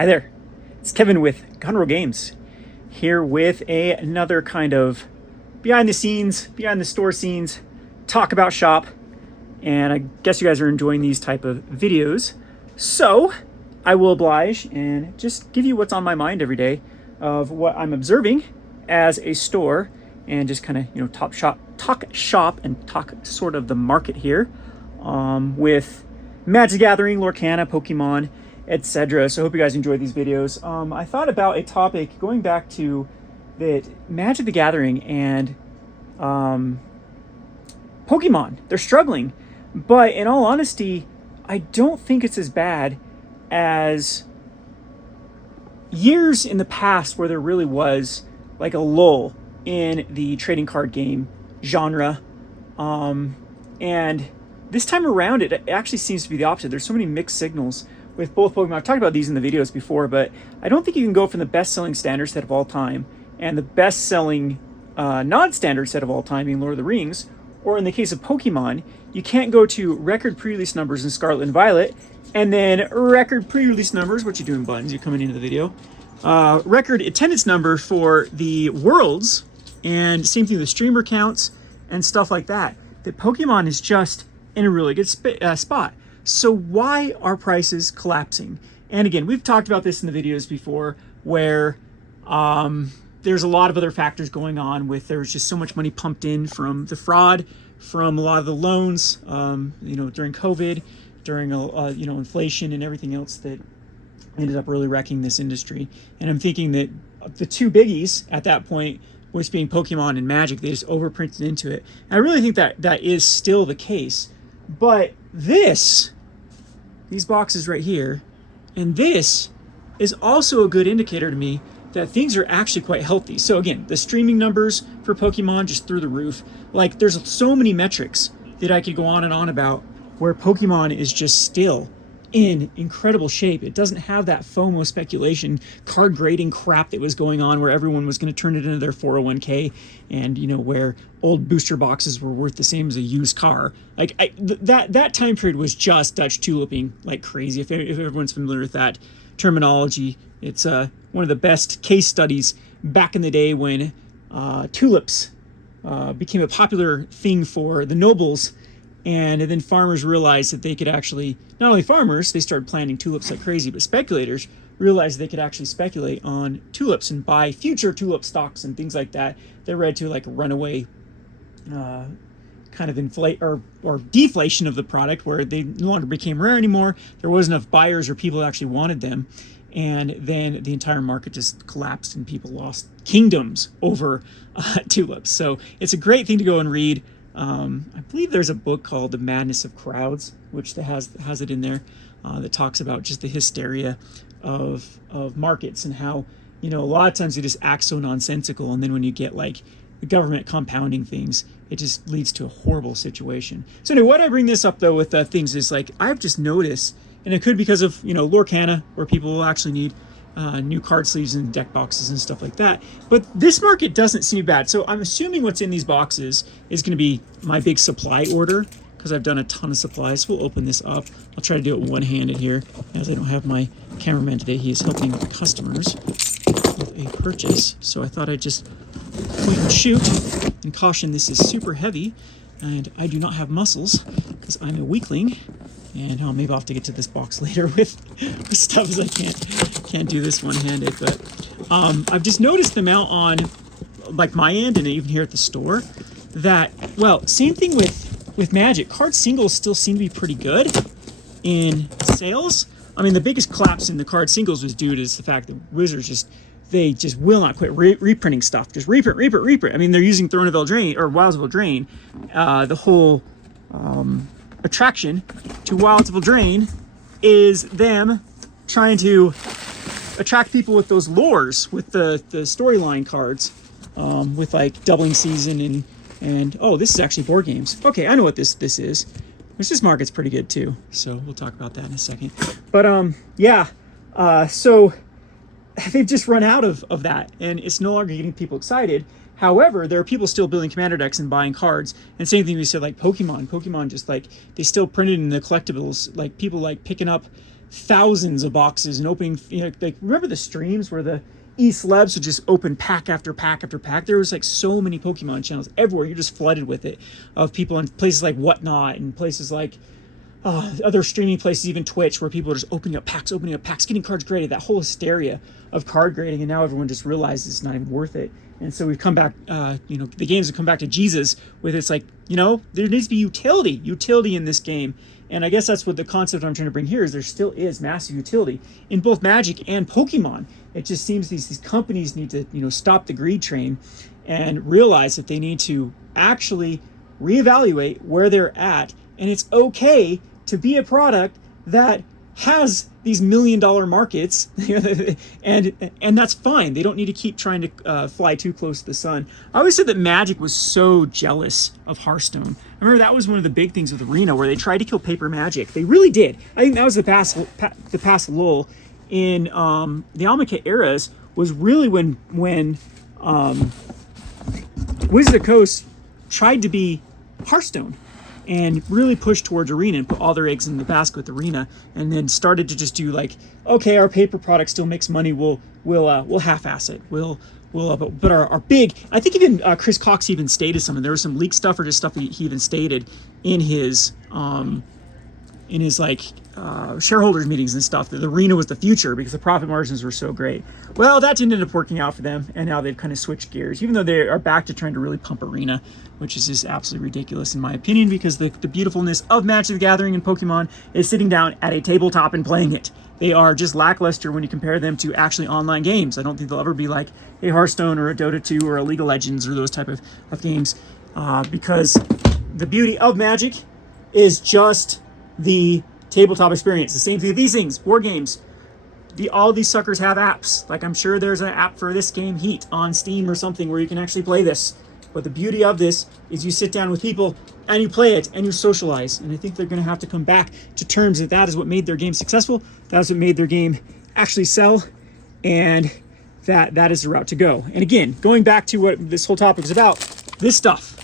Hi there, it's Kevin with Gunroll Games, here with another kind of behind the scenes, behind the store scenes, talk about shop, and I guess you guys are enjoying these type of videos. So I will oblige and just give you what's on my mind every day of what I'm observing as a store, and just kind of talk shop and talk sort of the market here with Magic the Gathering, Lorcana, Pokemon, etc. So I hope you guys enjoy these videos. I thought about a topic going back to that Magic the Gathering and Pokemon. They're struggling, but in all honesty, I don't think it's as bad as years in the past where there really was like a lull in the trading card game genre. And this time around, it actually seems to be the opposite. There's so many mixed signals with both Pokemon. I've talked about these in the videos before, but I don't think you can go from the best-selling standard set of all time and the best-selling non-standard set of all time, being Lord of the Rings, or in the case of Pokemon, you can't go to record pre-release numbers in Scarlet and Violet, and then record pre-release numbers, what you doing, Buttons? You're coming into the video. Record attendance number for the Worlds, and same thing with streamer counts and stuff like that. That Pokemon is just in a really good spot. So why are prices collapsing? And again, we've talked about this in the videos before, where there's a lot of other factors going on with there's just so much money pumped in from the fraud, from a lot of the loans, during COVID, during inflation and everything else that ended up really wrecking this industry. And I'm thinking that the two biggies at that point was being Pokemon and Magic. They just overprinted into it. And I really think that that is still the case. But these boxes right here, and this is also a good indicator to me that things are actually quite healthy. So again, the streaming numbers for Pokemon just through the roof. Like, there's so many metrics that I could go on and on about where Pokemon is just still in incredible shape. It doesn't have that FOMO speculation, card grading crap that was going on where everyone was going to turn it into their 401k, and where old booster boxes were worth the same as a used car. Like that time period was just Dutch tuliping like crazy. If everyone's familiar with that terminology, it's one of the best case studies back in the day when tulips became a popular thing for the nobles. And then farmers realized that they could actually, not only farmers, they started planting tulips like crazy, but speculators realized they could actually speculate on tulips and buy future tulip stocks and things like that. That led to like a runaway kind of inflate or deflation of the product, where they no longer became rare anymore. There wasn't enough buyers or people that actually wanted them. And then the entire market just collapsed and people lost kingdoms over tulips. So it's a great thing to go and read. I believe there's a book called The Madness of Crowds, which has it in there, that talks about just the hysteria of markets and how, a lot of times they just act so nonsensical. And then when you get like the government compounding things, it just leads to a horrible situation. So anyway, what I bring this up though with things is like, I've just noticed, and it could be because of, Lorcana, where people will actually need new card sleeves and deck boxes and stuff like that. But this market doesn't seem bad. So I'm assuming what's in these boxes is going to be my big supply order, because I've done a ton of supplies. We'll open this up. I'll try to do it one-handed here, as I don't have my cameraman today. He is helping customers with a purchase. So I thought I'd just point and shoot, and caution, this is super heavy, and I do not have muscles because I'm a weakling. And maybe I'll have to get to this box later with stuff, as I can't do this one-handed. But I've just noticed the amount on like my end, and even here at the store, that, well, same thing with Magic. Card singles still seem to be pretty good in sales. I mean, the biggest collapse in the card singles was due to the fact that Wizards they just will not quit reprinting stuff. Just reprint. I mean, they're using Throne of Eldraine or Wilds of Eldraine. The whole attraction to Wilds of Eldraine is them trying to attract people with those lures, with the storyline cards, with like doubling season and oh, this is actually board games. Okay, I know what this is. This market's pretty good too, so we'll talk about that in a second. But so they've just run out of that, and it's no longer getting people excited. However, there are people still building commander decks and buying cards. And same thing we said like Pokemon. Pokemon just like, they still printed in the collectibles. Like people like picking up thousands of boxes and opening, you know, like remember the streams where the celebs would just open pack after pack after pack. There was like so many Pokemon channels everywhere. You're just flooded with it, of people in places like Whatnot and places like other streaming places, even Twitch, where people are just opening up packs, getting cards graded, that whole hysteria of card grading. And now everyone just realizes it's not even worth it. And so we've come back, you know, the games have come back to Jesus with it's like, you know, there needs to be utility in this game. And I guess that's what the concept I'm trying to bring here is there still is massive utility in both Magic and Pokemon. It just seems these companies need to, you know, stop the greed train and realize that they need to actually reevaluate where they're at. And it's okay to be a product that has these $1 million markets, and that's fine. They don't need to keep trying to fly too close to the sun. I always said that Magic was so jealous of Hearthstone. I remember that was one of the big things with Arena, where they tried to kill paper Magic. They really did. I think that was the past lull in the Almaka eras, was really when Wizard of the Coast tried to be Hearthstone and really pushed towards Arena and put all their eggs in the basket with Arena, and then started to just do like, okay, our paper product still makes money. We'll half-ass it. But our big, I think even Chris Cox even stated something. There was some leaked stuff or just stuff he even stated in his like shareholders meetings and stuff, that the Arena was the future because the profit margins were so great. Well, that didn't end up working out for them, and now they've kind of switched gears, even though they are back to trying to really pump Arena, which is just absolutely ridiculous in my opinion, because the beautifulness of Magic the Gathering and Pokemon is sitting down at a tabletop and playing it. They are just lackluster when you compare them to actually online games. I don't think they'll ever be like a Hearthstone or a Dota 2 or a League of Legends or those type of games, because the beauty of Magic is just the tabletop experience. The same thing with these things, board games. All these suckers have apps. Like, I'm sure there's an app for this game, Heat, on Steam or something, where you can actually play this. But the beauty of this is you sit down with people and you play it and you socialize. And I think they're going to have to come back to terms that that is what made their game successful. That's what made their game actually sell. And that is the route to go. And again, going back to what this whole topic is about, this stuff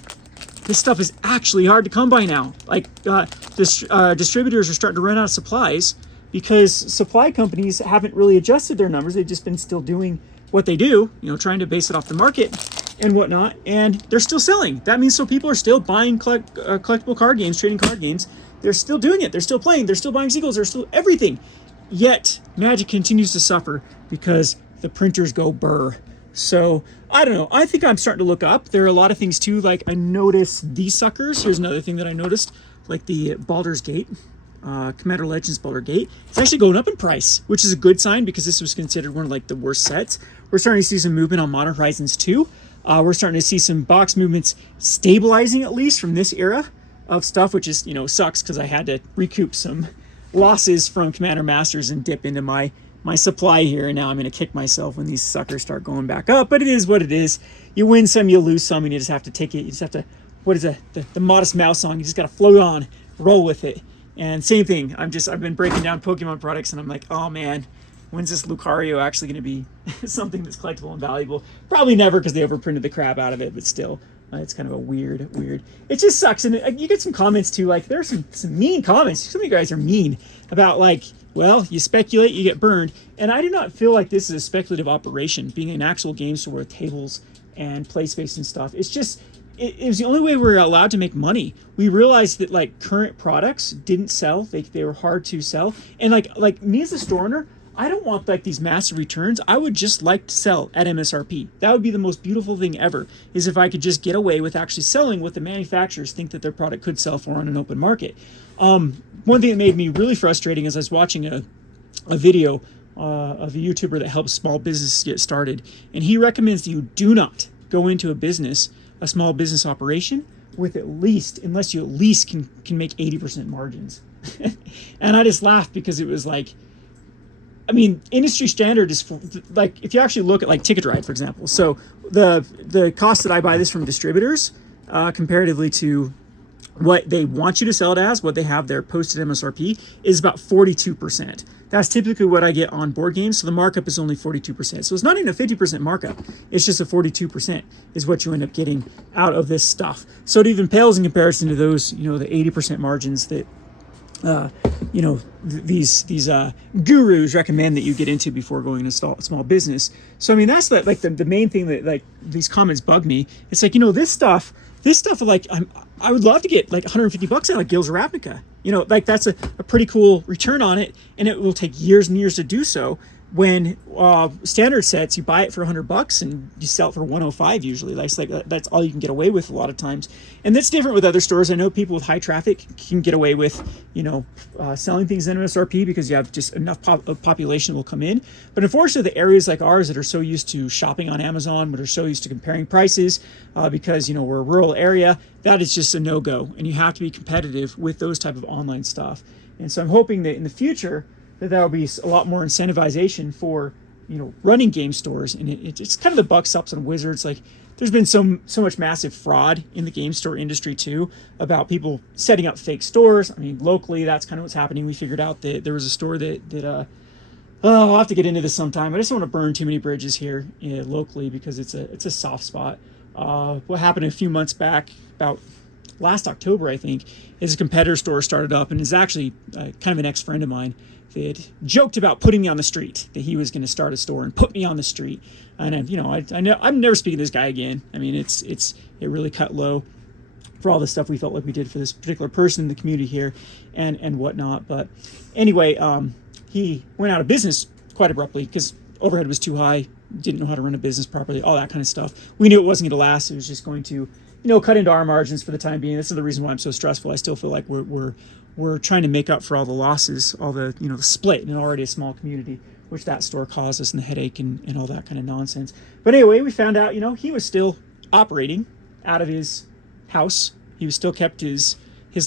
is actually hard to come by now. Like, distributors are starting to run out of supplies because supply companies haven't really adjusted their numbers. They've just been still doing what they do, you know, trying to base it off the market and whatnot, and they're still selling. That means so people are still buying collectible card games, trading card games. They're still doing it. They're still playing. They're still buying sequels. They're still everything. Yet Magic continues to suffer because the printers go burr. So I don't know. I think I'm starting to look up. There are a lot of things too. Like, I noticed these suckers. Here's another thing that I noticed, like the Baldur's Gate, Commander Legends Baldur's Gate. It's actually going up in price, which is a good sign because this was considered one of like the worst sets. We're starting to see some movement on Modern Horizons 2. We're starting to see some box movements stabilizing, at least from this era of stuff, which is, you know, sucks because I had to recoup some losses from Commander Masters and dip into my supply here, and now I'm going to kick myself when these suckers start going back up. But it is what it is. You win some, you lose some, and you just have to take it. You just have to, what is it, the Modest Mouse song? You just got to float on, roll with it. And same thing. I've been breaking down Pokemon products, and I'm like, oh man, when's this Lucario actually going to be something that's collectible and valuable? Probably never, because they overprinted the crap out of it. But still, it's kind of a weird. It just sucks. And you get some comments too. Like, there's some mean comments. Some of you guys are mean about, like, well, you speculate, you get burned. And I do not feel like this is a speculative operation, being an actual game store with tables and play space and stuff. It's just, it was the only way we were allowed to make money. We realized that, like, current products didn't sell. They were hard to sell. And like me as a store owner, I don't want like these massive returns. I would just like to sell at MSRP. That would be the most beautiful thing ever, is if I could just get away with actually selling what the manufacturers think that their product could sell for on an open market. One thing that made me really frustrating is I was watching a video of a YouTuber that helps small businesses get started, and he recommends that you do not go into a small business operation with unless you at least can make 80% margins. And I just laughed because it was like, I mean, industry standard is for, like, if you actually look at like Ticket Ride, for example. So the cost that I buy this from distributors, comparatively to what they want you to sell it as, what they have their posted MSRP, is about 42%. That's typically what I get on board games. So the markup is only 42%. So it's not even a 50% markup. It's just a 42% is what you end up getting out of this stuff. So it even pales in comparison to those, you know, the 80% margins that you know, these gurus recommend that you get into before going into small business. So I mean, that's the main thing that like these comments bug me. It's like, you know, this stuff like I would love to get like $150 out of Guilds of Ravnica. You know, like that's a pretty cool return on it, and it will take years and years to do so. When standard sets, you buy it for $100 and you sell it for 105 usually. That's all you can get away with a lot of times, and that's different with other stores. I know people with high traffic can get away with, you know, selling things in MSRP because you have just enough population will come in. But unfortunately, the areas like ours that are so used to shopping on Amazon, but are so used to comparing prices, because, you know, we're a rural area, that is just a no-go, and you have to be competitive with those type of online stuff. And so I'm hoping that in the future that there will be a lot more incentivization for, you know, running game stores. And it's kind of the buck stops on Wizards. Like, there's been so much massive fraud in the game store industry too, about people setting up fake stores. I mean, locally, that's kind of what's happening. We figured out that there was a store that I'll have to get into this sometime. I just don't want to burn too many bridges here locally, because it's a soft spot. What happened a few months back, about last October, I think, is a competitor store started up, and is actually kind of an ex-friend of mine that joked about putting me on the street, that he was going to start a store and put me on the street. And I know I'm never speaking to this guy again. I mean, it really cut low for all the stuff we felt like we did for this particular person in the community here, and whatnot. But anyway, he went out of business quite abruptly because overhead was too high, didn't know how to run a business properly, all that kind of stuff. We knew it wasn't going to last. It was just going to, you know, cut into our margins for the time being. This is the reason why I'm so stressful. I still feel like we're trying to make up for all the losses, all the, you know, the split in already a small community, which that store caused us, and the headache and all that kind of nonsense. But anyway, we found out, you know, he was still operating out of his house. He was still kept his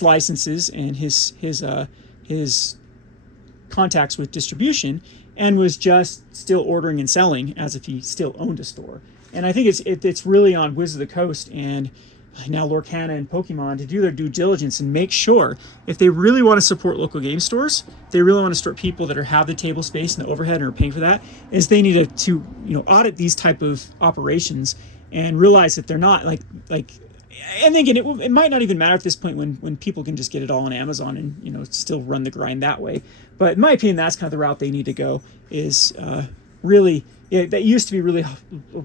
licenses and his contacts with distribution, and was just still ordering and selling as if he still owned a store. And I think it's really on Wizards of the Coast and now Lorcana and Pokemon to do their due diligence and make sure, if they really want to support local game stores, they really want to support people that have the table space and the overhead and are paying for that, is they need to you know, audit these type of operations and realize that they're not like. And again, it might not even matter at this point when people can just get it all on Amazon and, you know, still run the grind that way. But in my opinion, that's kind of the route they need to go. Is really, yeah, that used to be really,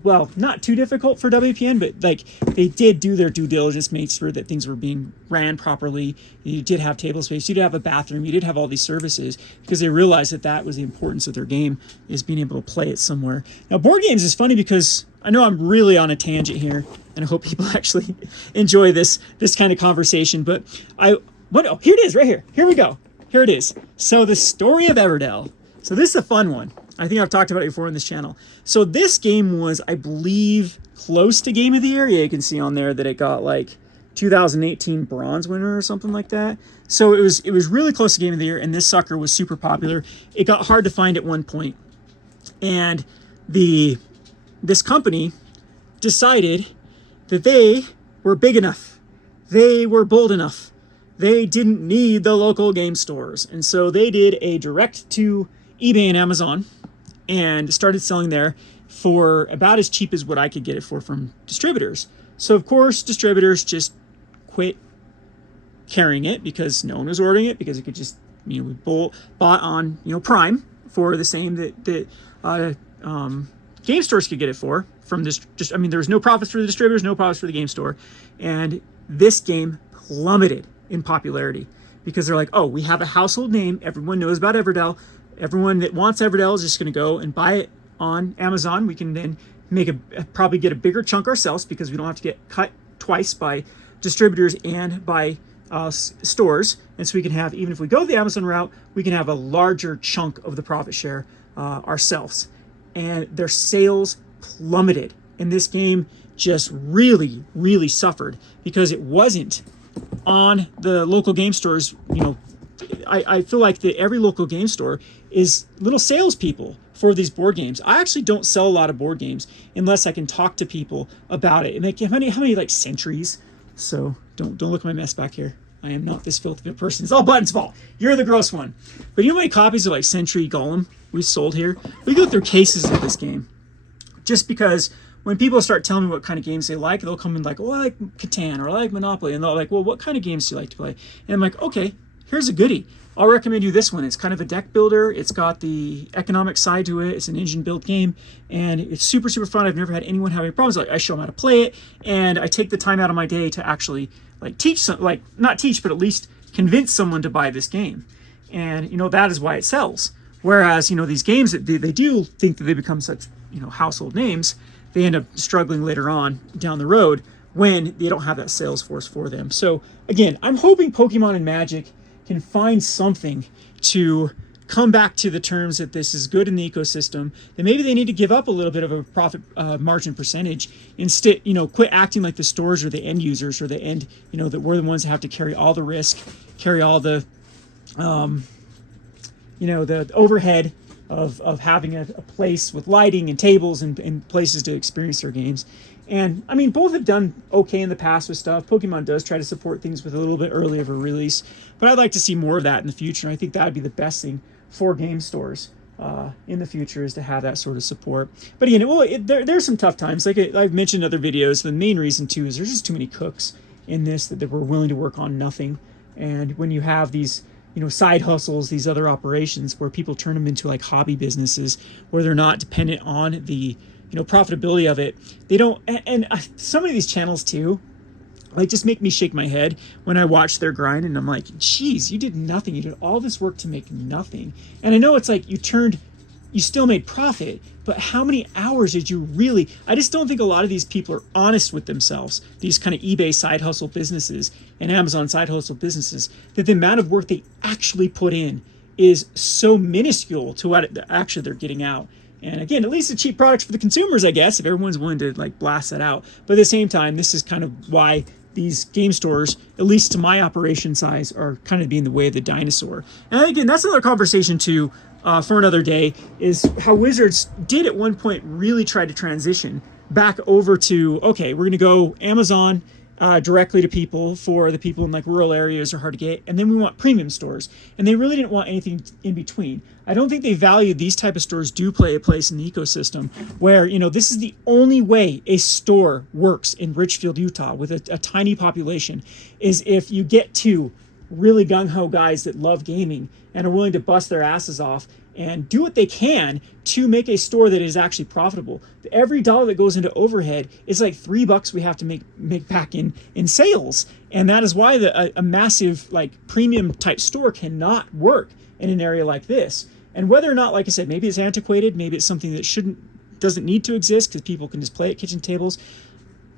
well, not too difficult for WPN, but like they did do their due diligence, made sure that things were being ran properly. You did have table space, you did have a bathroom, you did have all these services, because they realized that was the importance of their game, is being able to play it somewhere. Now, board games is funny because I know I'm really on a tangent here, and I hope people actually enjoy this kind of conversation. But here it is right here. Here we go. Here it is. So the story of Everdell. So this is a fun one. I think I've talked about it before on this channel. So this game was, I believe, close to Game of the Year. Yeah, you can see on there that it got like 2018 bronze winner or something like that. So it was really close to Game of the Year, and this sucker was super popular. It got hard to find at one point, and this company decided that they were big enough, they were bold enough, they didn't need the local game stores, and so they did a direct to eBay and Amazon and started selling there for about as cheap as what I could get it for from distributors. So of course distributors just quit carrying it because no one was ordering it, because it could just, you know, we bought on, you know, Prime for the same that game stores could get it for from this. Just, I mean, there was no profits for the distributors, no profits for the game store, and this game plummeted in popularity because they're like, oh, we have a household name, everyone knows about Everdell, everyone that wants Everdell is just going to go and buy it on Amazon. We can then probably get a bigger chunk ourselves because we don't have to get cut twice by distributors and by stores, and so we can have, even if we go the Amazon route, we can have a larger chunk of the profit share ourselves. And their sales plummeted, and this game just really, really suffered because it wasn't on the local game stores. You know, I feel like that every local game store is little salespeople for these board games. I actually don't sell a lot of board games unless I can talk to people about it. And like, how many like centuries? So don't look at my mess back here. I am not this filthy of a person. It's all Button's fault. You're the gross one. But you know how many copies of like Century Golem we sold here? We go through cases of this game. Just because when people start telling me what kind of games they like, they'll come in like, oh, I like Catan or I like Monopoly. And they're like, well, what kind of games do you like to play? And I'm like, okay, here's a goodie. I'll recommend you this one. It's kind of a deck builder. It's got the economic side to it. It's an engine build game, and it's super, super fun. I've never had anyone have any problems. Like, I show them how to play it, and I take the time out of my day to actually like teach some, like not teach, but at least convince someone to buy this game. And you know, that is why it sells. Whereas, you know, these games that they do think that they become such, you know, household names, they end up struggling later on down the road when they don't have that sales force for them. So again, I'm hoping Pokemon and Magic can find something to come back to the terms that this is good in the ecosystem, that maybe they need to give up a little bit of a profit margin percentage, instead, you know, quit acting like the stores or the end users or the end, you know, that we're the ones that have to carry all the risk, carry all the, you know, the overhead of having a place with lighting and tables and places to experience their games. And I mean, both have done okay in the past with stuff. Pokemon does try to support things with a little bit early of a release, but I'd like to see more of that in the future. I think that would be the best thing for game stores in the future, is to have that sort of support. But again, there's some tough times. Like I've mentioned in other videos, the main reason too is there's just too many cooks in this that were willing to work on nothing. And when you have these, you know, side hustles, these other operations where people turn them into like hobby businesses where they're not dependent on the, you know, profitability of it, they don't. And some of these channels too, like, just make me shake my head when I watch their grind, and I'm like, geez, you did nothing. You did all this work to make nothing. And I know it's like you still made profit, but how many hours did you really? I just don't think a lot of these people are honest with themselves. These kind of eBay side hustle businesses and Amazon side hustle businesses, that the amount of work they actually put in is so minuscule to what actually they're getting out. And again, at least the cheap products for the consumers, I guess, if everyone's willing to like blast that out. But at the same time, this is kind of why these game stores, at least to my operation size, are kind of being the way of the dinosaur. And again, that's another conversation too, for another day, is how Wizards did at one point really try to transition back over to, okay, we're going to go Amazon directly to people for the people in like rural areas or hard to get, and then we want premium stores, and they really didn't want anything in between. I don't think they value these type of stores do play a place in the ecosystem where, you know, this is the only way a store works in Richfield, Utah with a tiny population, is if you get two really gung-ho guys that love gaming and are willing to bust their asses off and do what they can to make a store that is actually profitable. Every dollar that goes into overhead is like $3 we have to make back in sales. And that is why a massive like premium type store cannot work in an area like this. And whether or not, like I said, maybe it's antiquated, maybe it's something that doesn't need to exist because people can just play at kitchen tables.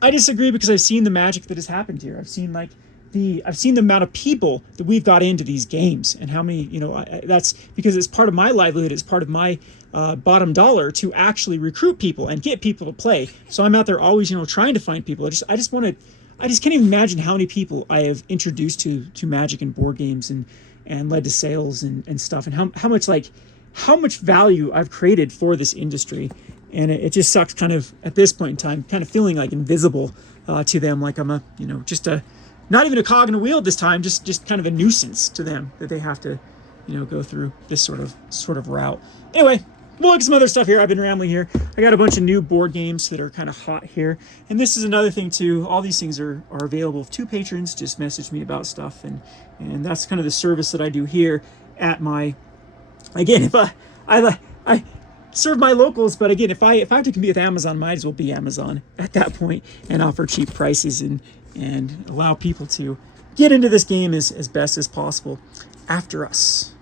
I disagree, because I've seen the magic that has happened here. I've seen the amount of people that we've got into these games, and how many, you know, that's because it's part of my livelihood. It's part of my bottom dollar to actually recruit people and get people to play. So I'm out there always, you know, trying to find people. I just can't even imagine how many people I have introduced to Magic and board games and led to sales and stuff, and how much value I've created for this industry. And it just sucks kind of at this point in time, kind of feeling like invisible to them, like I'm not even a cog in a wheel this time, just kind of a nuisance to them that they have to, you know, go through this sort of route. Anyway, we'll look at some other stuff here. I've been rambling here. I got a bunch of new board games that are kind of hot here. And this is another thing too. All these things are available to patrons. Just message me about stuff. And that's kind of the service that I do here at my, again, if I serve my locals, but again, if I have to compete with Amazon, might as well be Amazon at that point and offer cheap prices and allow people to get into this game as best as possible. After Us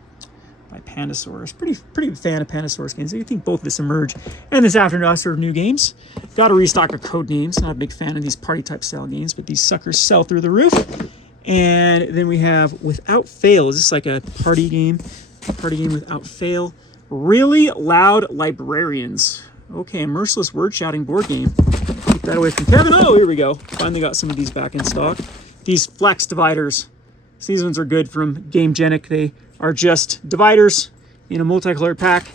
by Pandasaurus. Pretty big fan of Pandasaurus games. I think both this Emerge and this After Us are new games. Got to restock of code names. Not a big fan of these party type style games, but these suckers sell through the roof. And then we have Without Fail. Is this like a party game? Party game without fail. Really Loud Librarians. Okay, a merciless word shouting board game. Keep that away from Kevin. Oh, here we go. Finally got some of these back in stock. These flex dividers. So these ones are good from GameGenic. They are just dividers in a multicolored pack,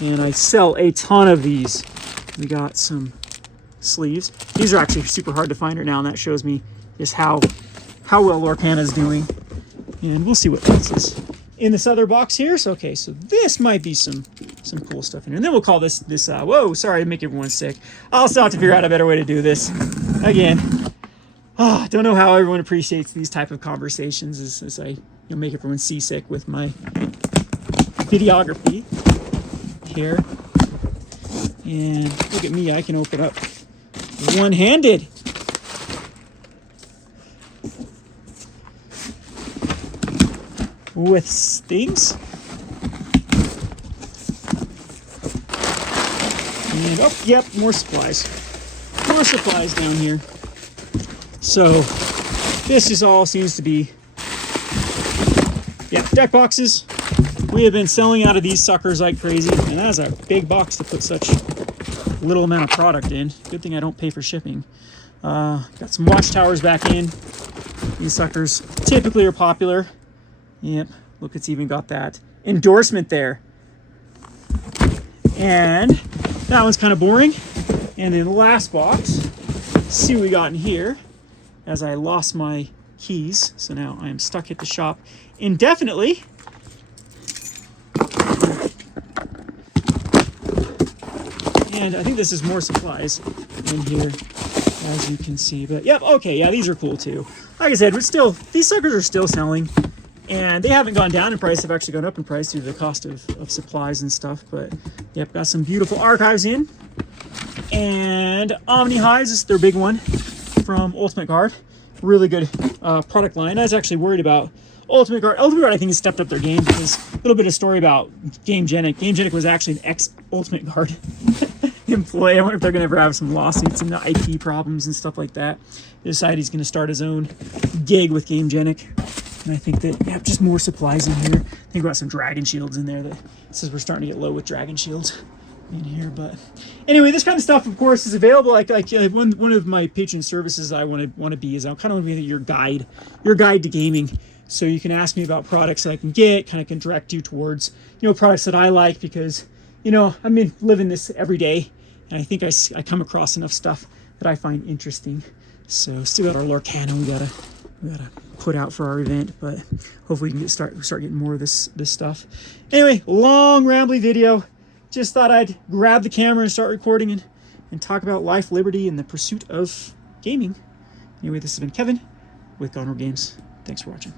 and I sell a ton of these. We got some sleeves. These are actually super hard to find right now, and that shows me just how well Lorcana's doing. And we'll see what else is in this other box here. So okay, so this might be some cool stuff in here. And then we'll call this whoa, sorry to make everyone sick. I'll still have to figure out a better way to do this. Again, don't know how everyone appreciates these type of conversations as I you'll make everyone seasick with my videography here. And look at me, I can open up one-handed. With things. And, oh, yep, more supplies. More supplies down here. So, this is all seems to be, yeah, deck boxes. We have been selling out of these suckers like crazy, and that is a big box to put such little amount of product in. Good thing I don't pay for shipping. Got some watchtowers back in. These suckers typically are popular. Yep, look, it's even got that endorsement there. And that one's kind of boring. And then the last box, let's see what we got in here, as I lost my keys. So now I am stuck at the shop indefinitely. And I think this is more supplies in here, as you can see. But yep, okay, yeah, these are cool too. Like I said, these suckers are still selling. And they haven't gone down in price, they've actually gone up in price due to the cost of supplies and stuff. But yep, got some beautiful archives in. And Omni Highs is their big one from Ultimate Guard. Really good product line. I was actually worried about Ultimate Guard. Ultimate Guard, I think, has stepped up their game, because a little bit of story about GameGenic. GameGenic was actually an ex-Ultimate Guard employee. I wonder if they're going to ever have some lawsuits and IP problems and stuff like that. He decided he's going to start his own gig with GameGenic. And I think that, yeah, just more supplies in here. I think we got some Dragon Shields in there that says we're starting to get low with Dragon Shields in here. But anyway, this kind of stuff, of course, is available. Like one of my patron services I want to be is I kind of want to be your guide to gaming. So you can ask me about products that I can get, kind of can direct you towards, products that I like, because, I'm living this every day, and I think I come across enough stuff that I find interesting. So still got our Lorcana we gotta put out for our event, but hopefully we can start getting more of this stuff. Anyway, long rambly video. Just thought I'd grab the camera and start recording and talk about life, liberty, and the pursuit of gaming. Anyway, this has been Kevin with Gonor Games. Thanks for watching.